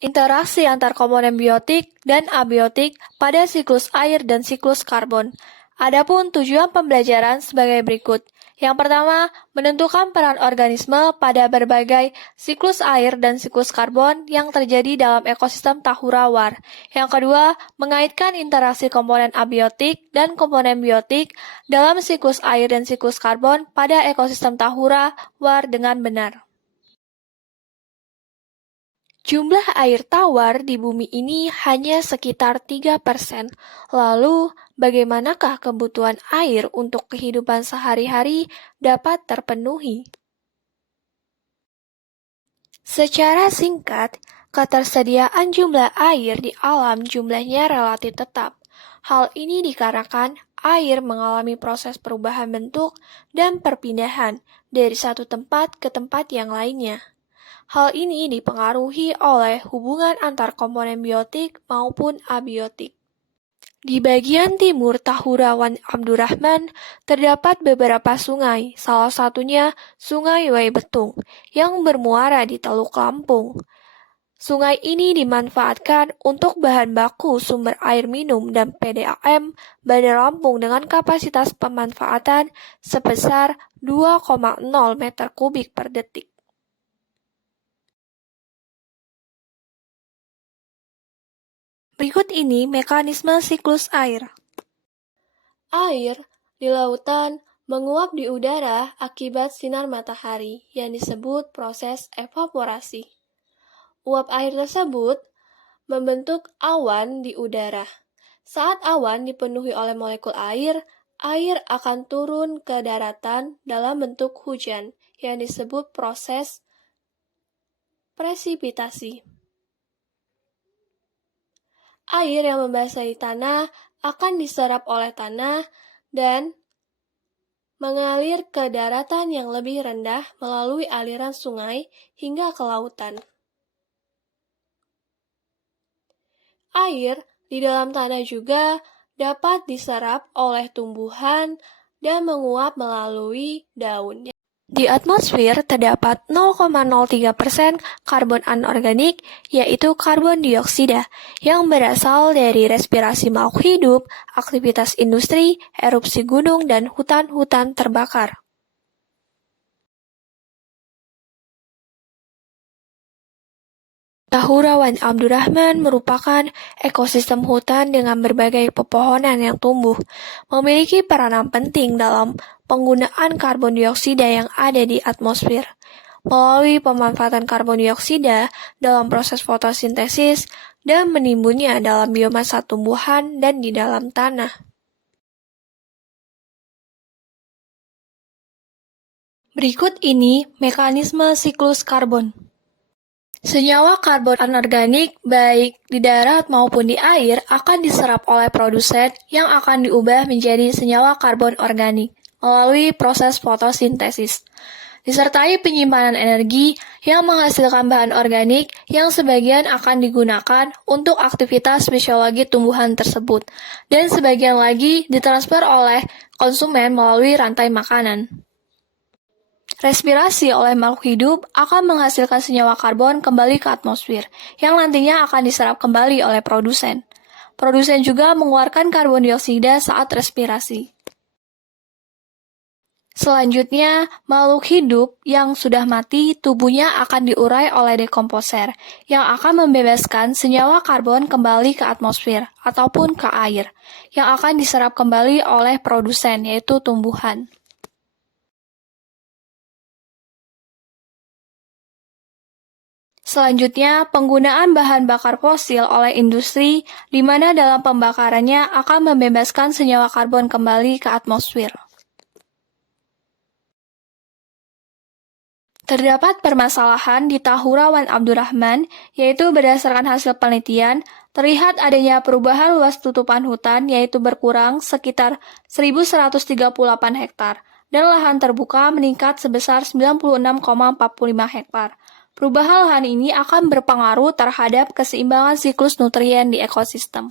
Interaksi antar komponen biotik dan abiotik pada siklus air dan siklus karbon. Adapun tujuan pembelajaran sebagai berikut. Yang pertama, menentukan peran organisme pada berbagai siklus air dan siklus karbon yang terjadi dalam ekosistem Tahura-War. Yang kedua, mengaitkan interaksi komponen abiotik dan komponen biotik dalam siklus air dan siklus karbon pada ekosistem Tahura-War dengan benar. Jumlah air tawar di bumi ini hanya sekitar 3%. Lalu, bagaimanakah kebutuhan air untuk kehidupan sehari-hari dapat terpenuhi? Secara singkat, ketersediaan jumlah air di alam jumlahnya relatif tetap. Hal ini dikarenakan air mengalami proses perubahan bentuk dan perpindahan dari satu tempat ke tempat yang lainnya. Hal ini dipengaruhi oleh hubungan antar komponen biotik maupun abiotik. Di bagian timur Tahura Wan Abdurrahman terdapat beberapa sungai, salah satunya Sungai Wai Betung yang bermuara di Teluk Lampung. Sungai ini dimanfaatkan untuk bahan baku sumber air minum dan PDAM Bandar Lampung dengan kapasitas pemanfaatan sebesar 2,0 meter kubik per detik. Berikut ini mekanisme siklus air. Air di lautan menguap di udara akibat sinar matahari yang disebut proses evaporasi. Uap air tersebut membentuk awan di udara. Saat awan dipenuhi oleh molekul air, air akan turun ke daratan dalam bentuk hujan yang disebut proses presipitasi. Air yang membasahi tanah akan diserap oleh tanah dan mengalir ke daratan yang lebih rendah melalui aliran sungai hingga ke lautan. Air di dalam tanah juga dapat diserap oleh tumbuhan dan menguap melalui daun. Di atmosfer terdapat 0,03% karbon anorganik, yaitu karbon dioksida, yang berasal dari respirasi makhluk hidup, aktivitas industri, erupsi gunung, dan hutan-hutan terbakar. Tahura Wan Abdurrahman merupakan ekosistem hutan dengan berbagai pepohonan yang tumbuh, memiliki peranan penting dalam penggunaan karbon dioksida yang ada di atmosfer. Melalui pemanfaatan karbon dioksida dalam proses fotosintesis dan menimbunnya dalam biomasa tumbuhan dan di dalam tanah. Berikut ini mekanisme siklus karbon. Senyawa karbon anorganik baik di darat maupun di air akan diserap oleh produsen yang akan diubah menjadi senyawa karbon organik melalui proses fotosintesis. Disertai penyimpanan energi yang menghasilkan bahan organik yang sebagian akan digunakan untuk aktivitas fisiologi tumbuhan tersebut dan sebagian lagi ditransfer oleh konsumen melalui rantai makanan. Respirasi oleh makhluk hidup akan menghasilkan senyawa karbon kembali ke atmosfer, yang nantinya akan diserap kembali oleh produsen. Produsen juga mengeluarkan karbon dioksida saat respirasi. Selanjutnya, makhluk hidup yang sudah mati, tubuhnya akan diurai oleh dekomposer, yang akan membebaskan senyawa karbon kembali ke atmosfer ataupun ke air, yang akan diserap kembali oleh produsen, yaitu tumbuhan. Selanjutnya, penggunaan bahan bakar fosil oleh industri, di mana dalam pembakarannya akan membebaskan senyawa karbon kembali ke atmosfer. Terdapat permasalahan di Tahura Wan Abdurrahman, yaitu berdasarkan hasil penelitian, terlihat adanya perubahan luas tutupan hutan, yaitu berkurang sekitar 1.138 hektar, dan lahan terbuka meningkat sebesar 96,45 hektar. Perubahan lahan ini akan berpengaruh terhadap keseimbangan siklus nutrien di ekosistem.